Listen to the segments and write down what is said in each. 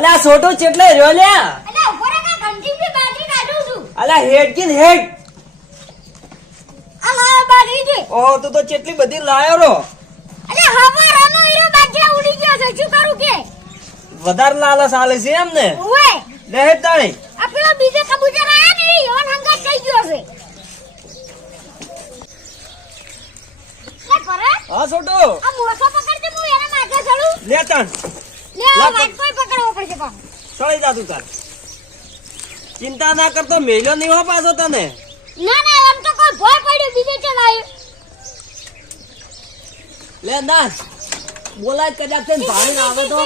અલ્યા છોટો ચેટલે રહ્યો લ્યા અલે ઉપર કા ઘંટીથી બાજરી કાઢું છું. અલ્યા હેડ કિન હેડ. આ મારા બાજરી છે ઓ તો તો ચેટલી બધી લાયો રો અલે હવારાનો હીરો બાજરા ઉડી ગયો છે. શું કરું કે? વધારે લાલચ આલે છે એમ ને? ઓએ લે તાળી. આ પેલો બીજો કબૂતર આયા ને યોન હંગાત થઈ ગયો છે. હા છોટો આ મોસો પકડજે હું એને માથે ચડું. લે તણ. ચિંતા ના કરતો મેલ્યો નહીં હો પાછો તને. ના ના એમ તો કોઈ ભય પડ્યો બીજે ચલાય લે દાસ બોલાય કદાચ તને ભાઈ ના આવે તો.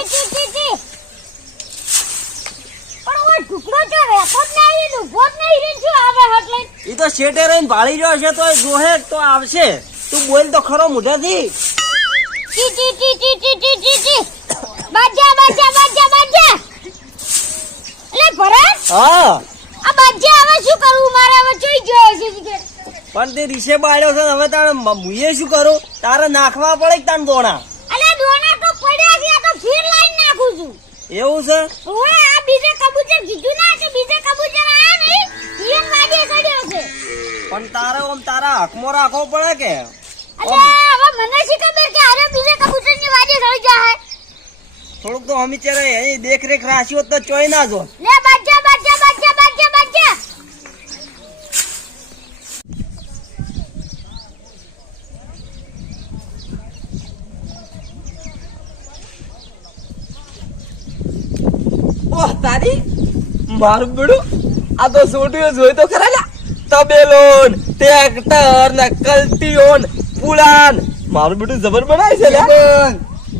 પણ ઓય ઢુકડો તો વેતો જ નહીં ઊભો જ નહીં રીન શું આવે એટલે ઈ તો શેટે રહીને ભાળી રહ્યો છે તો જોહે તો આવશે. તું બોલ તો ખરો મુઢાથી ટી ટી ટી ટી ટી ટી ટી બાજા બાજા. લે ભરત? હા. આ બજે હવે શું કરવું મારે હવે જોઈ ગયો છે પણ તે રીસે બાળ્યો છે હવે તારે મુયે શું કરું? તારે નાખવા પડે તાન દોણા? અલે દોના તો પડ્યા છે તો ફીર લાઈન નાખું છું. એવું છે? ઓય આ બીજે કબૂતર કીધું ના કે બીજે કબૂતર આયા નહીં ઈયન વાગે ચડ્યો છે. પણ તારે ઓમ તારા હકમો રાખવો પડે કે? અલે હવે મને શી ખબર કે આરે બીજે કબૂતરની વાગે ચડી જાય થોડુંક તો ચારે એની દેખરેખ રાખ્યો તો ચોઈ ના જો લે બાજા બાજા બાજા બાજા બાજા ઓહ તારી મારું બેડું? આ તો સોટીઓ જોઈ તો ખરા લ્યા. તબેલોન ટ્રેક્ટર ને કલ્ટીઓન પુલાન. મારું બેટું જબર બનાય છે લ્યા.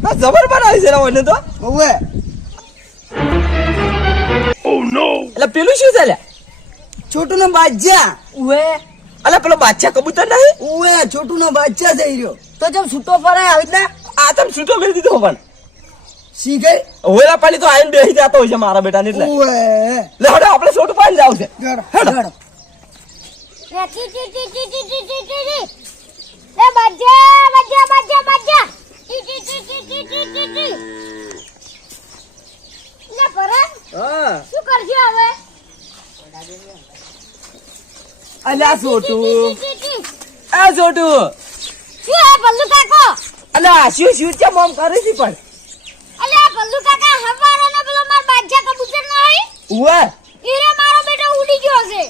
હા જબર બનાય છે ઓને તો. ઓવે. એટલે પેલું શું છે લ્યા? છોટું નો બાજ્યા. ઉવે. અલે પેલો બાદશાહ કબૂતર નહીં? ઉવે છોટું નો બાદશાહ થઈ રહ્યો. તો જેમ છૂટો ફરાય આવી રીતના. આ તમે છૂટો કરી દીધો પણ. શી ગઈ ઓલા પાણી તો આઈને બેહી જતો હોય છે મારા બેટાને એટલે ઓએ લે હવે આપણે છોટ પાણી જાવ છે ગડ ગડ લે ટી ટી ટી ટી ટી ટી ટી ટી ટી લે બાજા બાજા બાજા બાજા ટી ટી ટી ટી ટી ટી ટી ટી લે પરત હા શું કરજો હવે અલ્યા છોટું. આ છોટુ શું હે ભલ્લુ કાકો અલ્યા શું શું છે મોમ કરી છે પણ અલે આ ભલ્લુ કાકા હવારાનો પેલો માર બાજા કબૂતર ન હોય ઉવે. ઈરે મારો બેટો ઉડી ગયો છે.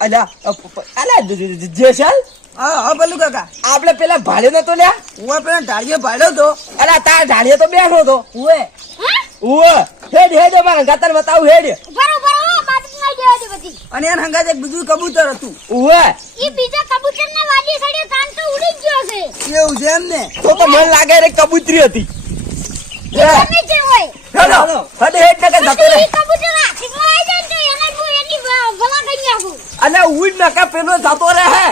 અલા અ, પ- પ- અલ્યા જ- જ- જ- જેસલ હા હા બલ્લુ કાકા. આપણે પેલા ભાડ્યો નતો લ્યા? ઉવે પેલા ઢાળીએ ભાડ્યો તો. અલા તાર ઢાળીએ તો બેઠો તો. ઉવે. ઉવે. હેડ હેડ મારા ગાતર બતાવું હેડ. બરો બરો બાજરી નાઈ દેવા દે બધી. અને એન હંગાત એક બીજું કબૂતર હતું. ઉવે. ઈ બીજા કબૂતરના વાડી સડ્યો તાન તો ઉડી ગયો છે. એવું છે એમ ને તો તો મને લાગે રે કબૂતરી હતી. તમે જે હોય. જતો રે કબૂતર આખી લઈ અને ઉડ નકા પેલો જતો રહે. હે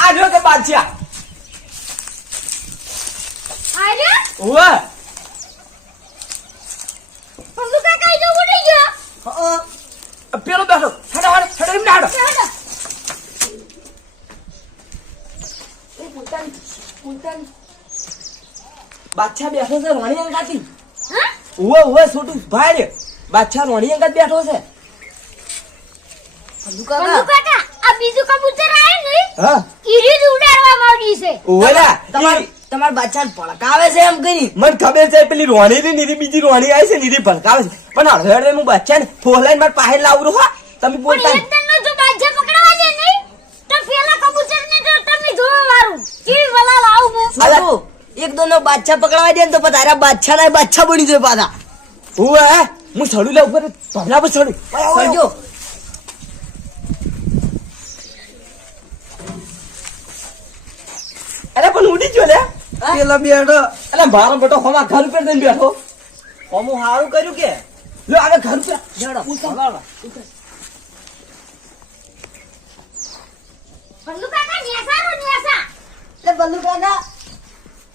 આ જો બાદશાહ બેઠો છે રોણી અંગાતી. હા? ઉવે ઉવે છોટું ભાઈ બાદશાહ રોણી અંગાત બેઠો છે. કાકા. આ બીજું કબૂતર આયું ને હા? ઈ ઉડાડવા માંડી છે. ઉવે લા. તમાર બાદશાહ ભડકાવે છે એમ કરી. મને ખબર છે પેલી રોણી ની નીરી બીજી રોણી આવી છે નીરી ભડકાવે છે. પણ હળવે હું ને ફોલાઈને મારે પાસે લાવરું હો? તમે બોલતા જો બાજા પકડવા દે નહીં તો પેલા કબૂતરને તો તમે જોવા વાળું. કેવી વલા લાવું હું. છોટુ એક દોનો બાદશાહ પકડવા દે ને તો તારા બાદશાહ ના બાદશાહ બની જાય પાછા. ઉવે હું? સડું લે ઉપર ભમલા પર સડું સમજો અરે પણ ઉડી ગયો લે. પેલા બેડો અરે મારો બેટો હમા ઘર ઉપર જઈને બેઠો. હોમું સારું કર્યું કે? લે હવે ઘર ઉપર. જડો ભલ્લુ કાકા નેસા રો નેસા લે બલ્લુ કાકા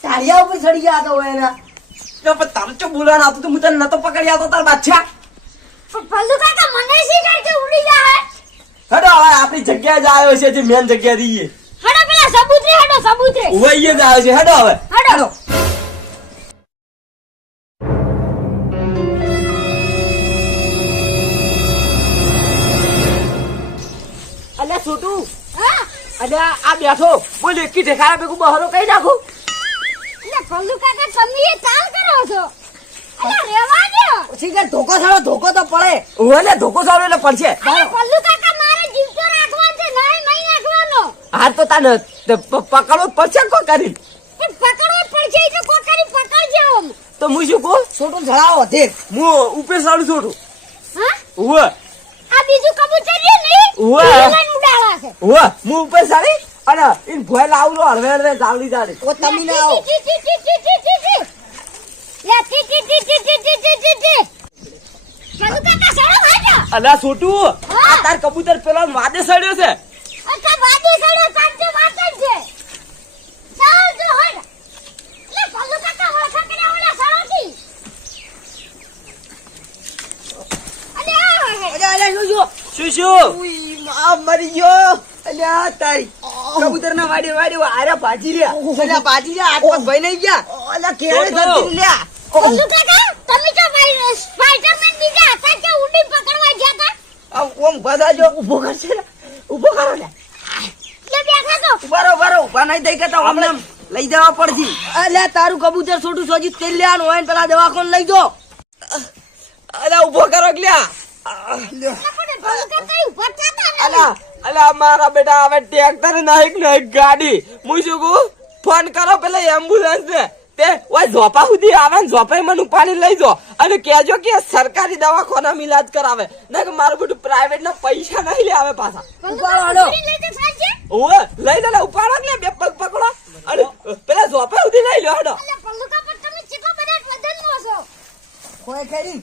ટાળિયા ઉપર ચડી ગયા હતા એના. તો પણ તારે ચો બોલવા આવતું તો હું તને નતો પકડી આવતો તાર બાદશાહ. ભલ્લુ કાકા મને શી કરકે ઉડી જાય હડો હવે આપણી જગ્યાએ જ આવ્યો છે જે મેન જગ્યા થી હડો પેલા સબૂત હડો હેડો સબૂત રે જ આવ્યો છે હડો હવે. હડો. અલ્યા છોટું. હા? અલ્યા આ બેઠો. બોલ એકી ઠેકાણા ભેગું બહારો કઈ નાખું? પલ્લુ કાકા તમે એ ચાલ કરો છો. અલ્યા રેવા દો. પછી ધોકો સાળો ધોકો તો પડે. ઉવે ધોકો સારો એટલે પડશે. પલ્લુ કાકા મારે જીવતો રાખવાનો છે નહીં નહીં નાખવાનો હાર તો તાને તે પ- પકડવો પડશે ને કરી પકડવો પડશે એ તો કોકારી પકડજો તો હું શું કહું? છોટું જણાવો અધીર હું ઉપર સારું છોટું. હા? ઉવે. આ બીજું કબૂતર રહ્યું નહીં ઉવ્વ. ઈ લઈને ઉડાડવા છે. ઉવે. હું ઉપર સારી અને ઇન ભોય લાવું હળવે હળવે ચાલી ચાલી તો તમે ના આવો અલે છોટુ આ તાર કબૂતર પેલો વાદે સડ્યો છે અકા શું શું મરી ગયો અલ્યા તારી કબૂતર ના વાડી વાડી આરે ભાજી રહ્યા અલ્યા ભાજી રહ્યા આટલા ભાઈ નહીં ગયા. અલ્યા કેળે ધરતી લ્યા. કાકા, તમે તો સ્પાઈડરમેન બીજા હતા કે ઉડી પકડવા ગયા હતા? આ ઓમ બધાજો ઊભો કરશે ને. ઊભો કરો ને લે, બેઠા તો. બરો બરો ઊભા નહીં થઈ ગયા અમને લઈ જવા પડશે. અલ્યા તારું કબૂતર છોટું સોજી તેલ લેવાનું હોય ને પેલા દવાખાને લઈ જો. અલ્યા ઊભો કરો લ્યા. અલ્યા અલ્યા મારા બેટા હવે ટ્રેક્ટર નાઈક નાઈક ગાડી. હું શું કહું ફોન કરો પેલા એમ્બ્યુલન્સ ને. તે ઓય ઝોપા સુધી આવે ને ઝોપા મને ઉપાડી લઈ જો. અને કહેજો કે સરકારી દવાખાના મિલાજ કરાવે. ના કે મારું બધું પ્રાઇવેટ ના પૈસા નહીં લે આવે પાછા. ઉપાડો. ઓવે લઈ લે ઉપાડો ને બે પગ પકડો. અને પેલા ઝોપા સુધી લઈ લો હેડો? કોઈ ખરી